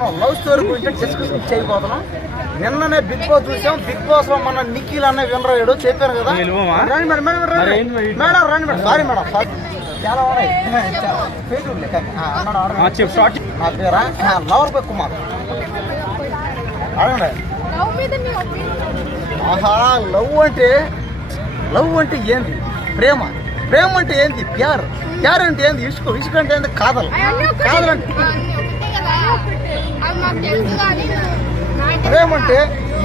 మనం love story గురించి discussion చేయబోతున్నాం. నిన్ననే బిగ్ బాస్ చూసాం. బిగ్ బాస్ లో మన నిఖిల్ అనే వినరాడు చెప్పాను కదా. మేడం రండి మేడం. సారీ మేడం, చాలా ఉన్నాయి. నా పేరా లవర్ బై కుమార్. అడగండి. ఆహా, లవ్ అంటే ఏంది? ప్రేమ అంటే ఏంది? ప్యార్ అంటే ఏంది? ఇసుక అంటే ఏంది? కాదలంటే ప్రేమ అంటే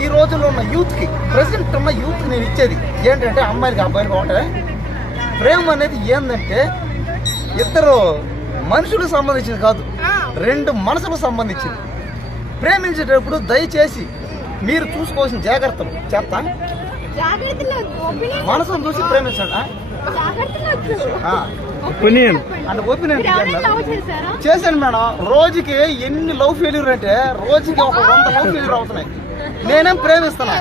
ఈ రోజుల్లో ఉన్న యూత్కి, ప్రెసెంట్ ఉన్న యూత్ నేను ఇచ్చేది ఏంటంటే అమ్మాయిలకి అబ్బాయిలకి ఒకటే. ప్రేమ అనేది ఏంటంటే ఇద్దరు మనుషులకు సంబంధించింది కాదు, రెండు మనసులకు సంబంధించింది. ప్రేమించేటప్పుడు దయచేసి మీరు చూసుకోవాల్సిన జాగ్రత్తలు చెప్తా. మనసును చూసి ప్రేమించండి. అంటే ఒపీనియన్ చేశాను మేడం. రోజుకి ఎన్ని లవ్ ఫెయిల్యూర్ అంటే రోజుకి 100 లవ్ ఫెయిల్యూర్ అవుతున్నాయి. నేనేం ప్రేమిస్తున్నా.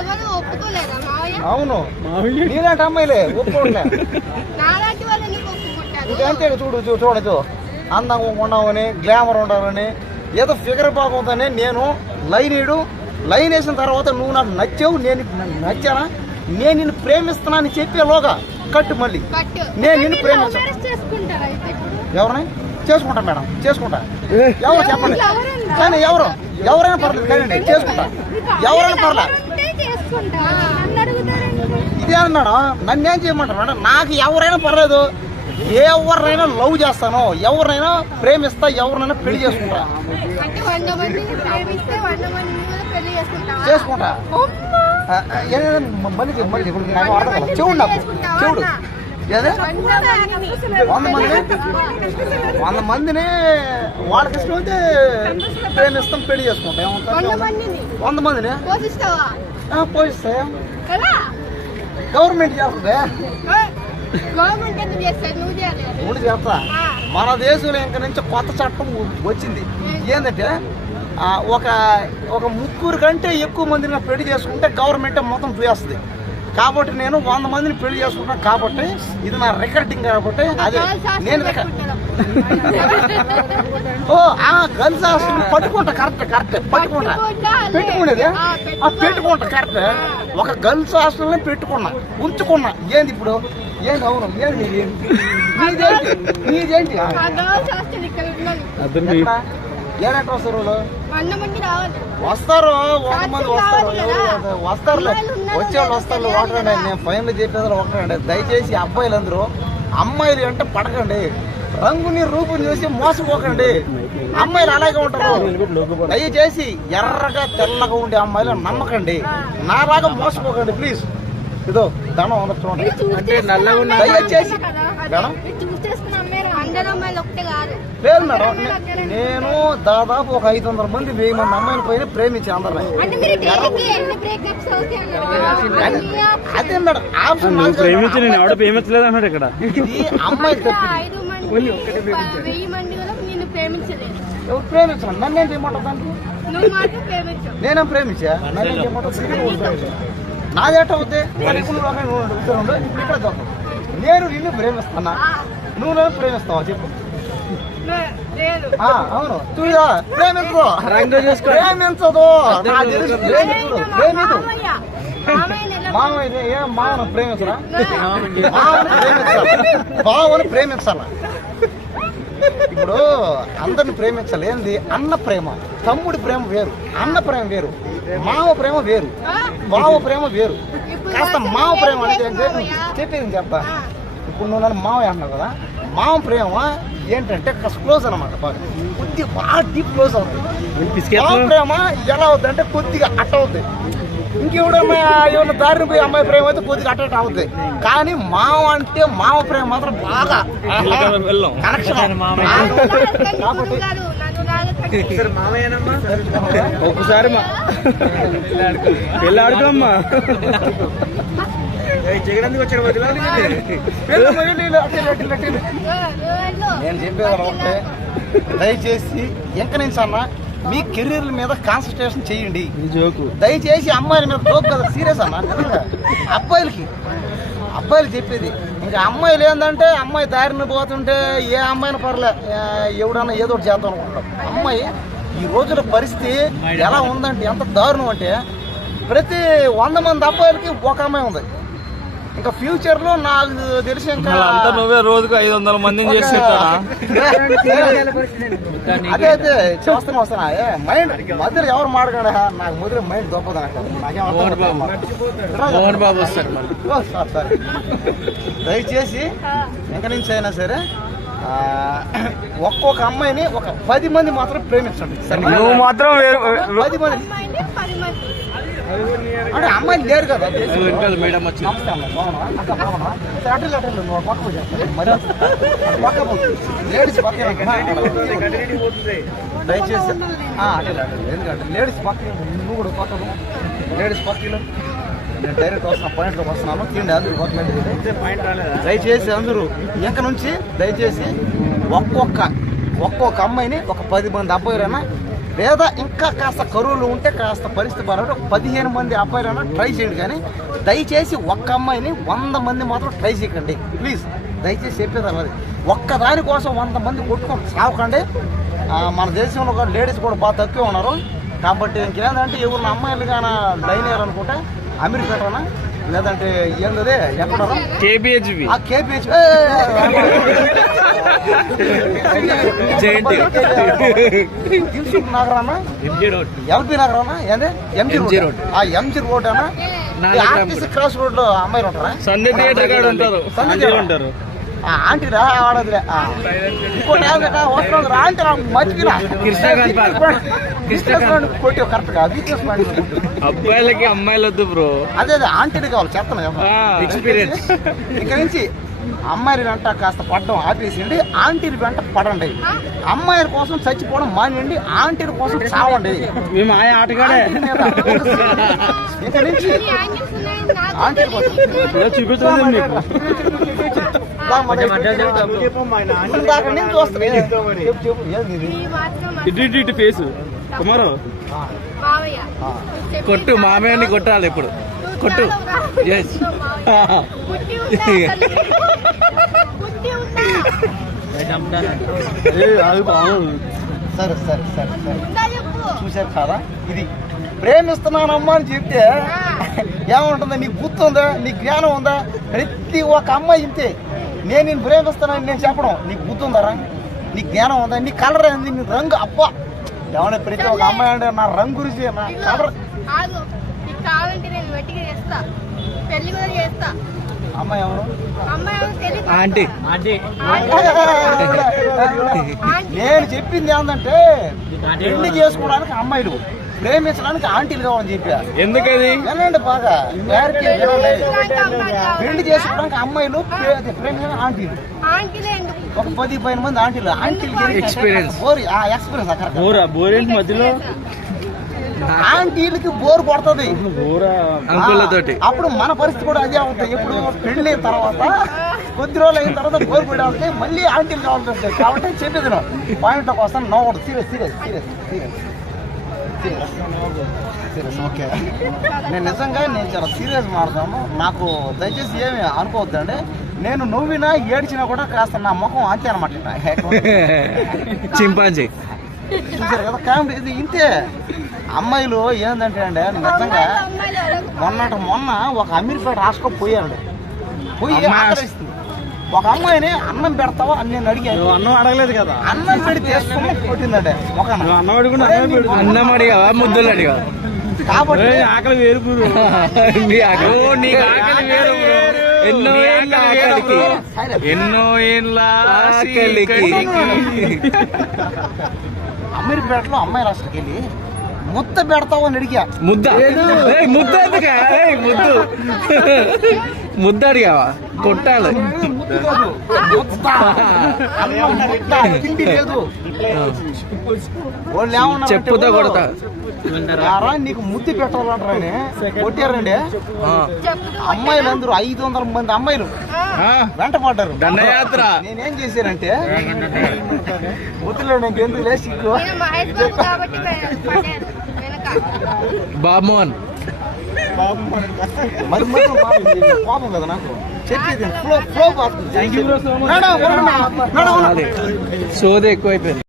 అవును, నీలాంటి అమ్మాయిలే ఒప్పుకోవట్లే. ఇంకంతే చూడచ్చు, అందంగా ఉన్నామని, గ్లామర్ ఉండాలని, ఏదో ఫిగర్ బాగుందని నేను లైన్ వేసిన తర్వాత నువ్వు నాకు నచ్చావు, నేను నచ్చానా, నేను నిన్ను ప్రేమిస్తున్నా అని చెప్పేలోగా కట్టు మళ్ళీ నేను నిన్ను ప్రేమిస్తాను. ఎవరిని చేసుకుంటా మేడం? చేసుకుంటా. ఎవరు చెప్పండి? కానీ ఎవరైనా పర్లేదు కానీ చేసుకుంటా. ఎవరైనా పర్లేదు. ఇదే మేడం, నన్నేం చేయమంటారు మేడం? నాకు ఎవరైనా పర్లేదు. ఎవరినైనా లవ్ చేస్తాను, ఎవరినైనా ప్రేమిస్తా, ఎవరినైనా పెళ్లి చేసుకుంటా. చేసుకుంటా. మళ్ళీ చెవుడు నాకు చెవుడు 100 మందిని వాళ్ళకి ఇష్టం అయితే ప్రేమిస్తాం, పెళ్లి చేసుకుంటాం. 100 మందిని పోషిస్తా. గవర్నమెంట్ చేస్తుంది. నువ్వు చేస్తా. మన దేశంలో ఇంక నుంచి కొత్త చట్టం వచ్చింది. ఏంటంటే ఒక 3 కంటే ఎక్కువ మందిని పెళ్లి చేసుకుంటే గవర్నమెంట్ మొత్తం చూస్తుంది. కాబట్టి నేను 100 మందిని పెళ్లి చేసుకుంటాను. కాబట్టి ఇది నా రికార్డింగ్. కాబట్టి అదే నేను గర్ల్స్ హాస్టల్ పట్టుకుంటా. కరెక్ట్ పట్టుకుంటా. పెట్టుకునేది పెట్టుకుంటా. కరెక్ట్. ఒక గర్ల్స్ హాస్టల్ని పెట్టుకున్నా, ఉంచుకున్నా. ఏంది ఇప్పుడు? ఏంటి? అవును, ఏంటి? నీదేంటి? ఏనంటే వస్తారు వస్తారు 100 మంది వస్తారు. వచ్చేవాళ్ళు వస్తారు. ఒకటండి, నేను ఫైనల్ చెప్పేది ఒకటండి, దయచేసి అబ్బాయిలందరూ అమ్మాయిలు అంటే పడకండి. రంగుని రూపుని చూసి మోసపోకండి. అమ్మాయిలు అలాగే ఉంటారు. దయచేసి ఎర్రగా తెల్లగా ఉండే అమ్మాయిలు నమ్మకండి. నాలాగా మోసపోకండి ప్లీజ్. ఇదో ధనం ఉండొచ్చు అంటే నల్లగా దయచేసి మేడం. లేదు మేడం, నేను దాదాపు ఒక 500 మంది 1000 మంది అమ్మాయిల పైన ప్రేమించి అందరినీ. అదే మేడం ఆప్షన్ ప్రేమించలేదు అన్నాడు ఇక్కడ. ఇది అమ్మాయి ఎవరు ప్రేమించాను? నన్నేం చేయమంటారు దానికి? నేనేం ప్రేమించా? నన్నేం చేయమంటారు? నాదేట అవుతే ఇక్కడ దొరకదు. నేను నిన్ను ప్రేమిస్తున్నా, నువ్వు నన్ను ప్రేమిస్తావా చెప్పు? అవును, చూడా ప్రేమించదు. మామయ్య ఏం మామను ప్రేమించరా? బావని ప్రేమించాలా? ఇప్పుడు అందరిని ప్రేమించాలి. ఏంది? అన్న ప్రేమ, తమ్ముడి ప్రేమ వేరు, అన్న ప్రేమ వేరు, మావ ప్రేమ వేరు, బావ ప్రేమ వేరు. కాస్త మావ ప్రేమ అంటే చెప్పేది చెప్తా. ఇప్పుడు నువ్వు నన్ను మావ అంటున్నావు కదా, మావ ప్రేమ ఏంటంటే క్లోజ్ అనమాట. కొద్దిగా బాగా డీప్ క్లోజ్ అవుతుంది. మావ ప్రేమ ఎలా అవుతుంది అంటే కొద్దిగా అట్ట అవుతుంది. ఇంకెవడన్నా ఏమన్నా దారిని పోయి అమ్మాయి ప్రేమ అయితే కొద్దిగా అట్ట అవుతుంది. కానీ మావ అంటే మావ ప్రేమ మాత్రం బాగా కనెక్షన్. ఒకసారి పెళ్ళి ఆడుకోమ్మా. జగన్ వచ్చాడు. నేను చెప్పేది ఒకటే, దయచేసి ఇంక నుంచి అన్న మీ కెరీర్ మీద కాన్సన్ట్రేషన్ చేయండి. దయచేసి అమ్మాయిల మీద జోక్ కదా, సీరియస్ అన్న. అబ్బాయిలు చెప్పేది ఇంకా అమ్మాయిలు ఏంటంటే అమ్మాయి దారిని పోతుంటే ఏ అమ్మాయిని పర్లే, ఎవడన్నా ఏదో ఒకటి చేద్దాం అనుకుంటాం. అమ్మాయి ఈ రోజుల పరిస్థితి ఎలా ఉందంటే ఎంత దారుణం అంటే ప్రతి 100 మంది అబ్బాయిలకి ఒక అమ్మాయి ఉంది. ఇంకా ఫ్యూచర్ లో నాకు తెలిసి ఇంకా అంతా నువ్వే రోజుకు 500 మందిని చేసి అదే అదే వస్తున్నా మైండ్ మధ్యలో ఎవరు మాడగడ నాకు ముదిరి మైండ్ దొప్పదా మోహన్ బాబు వస్తారు సరే దయచేసి ఎక్కడి నుంచి అయినా సరే ఒక్కొక్క అమ్మాయిని ఒక 10 మంది మాత్రం ప్రేమించండి. నువ్వు మాత్రం 10 మంది అంటే అమ్మాయిలు లేరు కదా. మేడం వచ్చి నమస్తే అమ్మ, బాగున్నా? అక్క బాగున్నా? సరే, అటు నువ్వు పక్క మరి పక్క లేడీస్ పక్క దయచేసి ఎందుకంటే లేడీస్ పక్క నువ్వు కూడా పక్క లేడీస్ పక్కలు నేను డైరెక్ట్ వస్తున్నా పాయింట్లోకి వస్తున్నాను. తిండి అందరూ పక్కన దయచేసి అందరూ ఇంక నుంచి దయచేసి ఒక్కొక్క అమ్మాయిని ఒక 10 మంది అబ్బాయిలైనా లేదా ఇంకా కాస్త కరువులు ఉంటే కాస్త పరిస్థితి పరంగా 15 మంది అబ్బాయిలైనా ట్రై చేయండి. కానీ దయచేసి ఒక్క అమ్మాయిని 100 మంది మాత్రం ట్రై చేయకండి ప్లీజ్. దయచేసి చెప్పేది అన్నది ఒక్కదాని కోసం 100 మంది కొట్టుకొని సావకండి. మన దేశంలో కూడా లేడీస్ కూడా బాగా తక్కువ ఉన్నారు. కాబట్టి ఇంకేంటంటే ఎవరిన అమ్మాయిలు కానీ లైన్ అయ్యారనుకుంటే అమెరికానా లేదంటే ఏంటదే ఎక్కడ కేబిహెచ్బి నగరానా ఎల్బీ నగరానా ఏంది ఎంజీ రోడ్ ఎంజీ రోడ్ అన్నా ఆర్టీసీ క్రాస్ రోడ్ లో అమ్మాయిలు ఉంటారా? సండే థియేటర్ ఉంటారు ఆంటీరా ఆడదులే ఇంకోటి వస్తుంది ఆంటీ మర్చిపోయినా కొట్టి కరెక్ట్ గా అబ్బాయిలకి అమ్మాయిలు వద్దు బ్రో. అదే ఆంటీని కావాలి చెప్తాను ఎక్స్పీరియన్స్. ఇక్కడ నుంచి అమ్మాయిల వెంట కాస్త పడడం ఆపేసిండి, ఆంటీల వెంట పడండి. అమ్మాయిల కోసం చచ్చిపోవడం మానేయండి, ఆంటీల కోసం చావండి. మేము ఆ ఆటగాడే ఇక్కడ నుంచి ఆంటీల కోసం చూపిస్తుంది ఇటు ఫేసు కుమారు కొట్టు మామయ్యని కొట్టాలి ఇప్పుడు కొట్టు. ఎస్ సరే సరే సరే సరే చూసారు కదా, ఇది ప్రేమిస్తున్నానమ్మా అని చెప్తే ఏముంటుందా? నీకు గుర్తు ఉందా? నీకు జ్ఞానం ఉందా? ప్రతి ఒక్క అమ్మాయి ఇంతే నేను ప్రేమిస్తున్నాను నేను చెప్పడం నీకు గుర్తుందరా? నీకు జ్ఞానం ఉందా? నీ కలర్ ఏంది? నీ రంగు అబ్బా ఏమన్నా ప్రతి ఒక్క అమ్మాయి అంటే నా రంగు గురించి నా కలర్ అమ్మాయి ఎవరు? ఆంటీ. నేను చెప్పింది ఏంటంటే పెళ్లి చేసుకోవడానికి అమ్మాయిలు, ప్రేమించడానికి ఆంటీలు కావాలని చెప్పారు. ఎందుకది వినండి బాగా పెళ్లి చేసుకోవడానికి అమ్మాయిలు, ప్రేమించడానికి ఆంటీలు. ఒక 10-15 మంది ఆంటీలు. ఎక్స్పీరియన్స్ మధ్యలో ఆంటీలకి బోర్ కొడుతుంది అంకులతోటి. అప్పుడు మన పరిస్థితి కూడా అదే అవుతుంది. ఎప్పుడు పెళ్లి అయిన తర్వాత కొద్ది రోజులు అయిన తర్వాత బోర్ పడే మళ్ళీ ఆంటీలు కావాల్సి వస్తాయి. కాబట్టి చెప్పేది పాయింట్లోకి వస్తాను. నవ్వడు serious serious serious serious serious okay. నేను నిజంగా చాలా సీరియస్ మాట్లాడతాను. నాకు దయచేసి ఏమి అనుకోవద్దండి. నేను నవ్వినా ఏడ్చినా కూడా కాస్త నా ముఖం అంతే అనమాట. చింపాంజీ చూసారు కదా కామెడీ. ఇది ఇంతే. అమ్మాయిలు ఏంటంటే అండి నిజంగా మొన్న ఒక అమీర్పేట రాసుకోపోయాడు. పోయి ఒక అమ్మాయిని అన్నం పెడతావా అని నేను అడిగాను. అన్నం అడగలేదు కదా. అన్నం పెడితే కొట్టిందండి ఒక అన్నం అడుగున్నా. అన్నం అడిగావా ముద్దలు అడిగా? కాబట్టి ఆకలి వేరు ఎన్నో ఏళ్ళ అమీర్పేటలో అమ్మాయి రాష్ట్రకి వెళ్ళి ముద్ద పెడతావు అని అడిగా. ముద్ద ముద్ద ముద్ద అడిగావా? కొట్టాలి. తిండి లేదు. వాళ్ళు ఏమన్నా చెప్పుతో కొడతా. నీకు ముద్దు పెట్టాలంటారని కొట్టారండి. అమ్మాయిలు అందరూ 500 మంది అమ్మాయిలు వెంట పడ్డారు. దండయాత్ర. నేనేం చేశానంటే ముద్దులో నాకు ఎందుకు లేదు సిగ్గు. బామోహన్ మరి కోపం కదా నాకు చెప్పేది. ఫ్లో సోది ఎక్కువైపోయింది.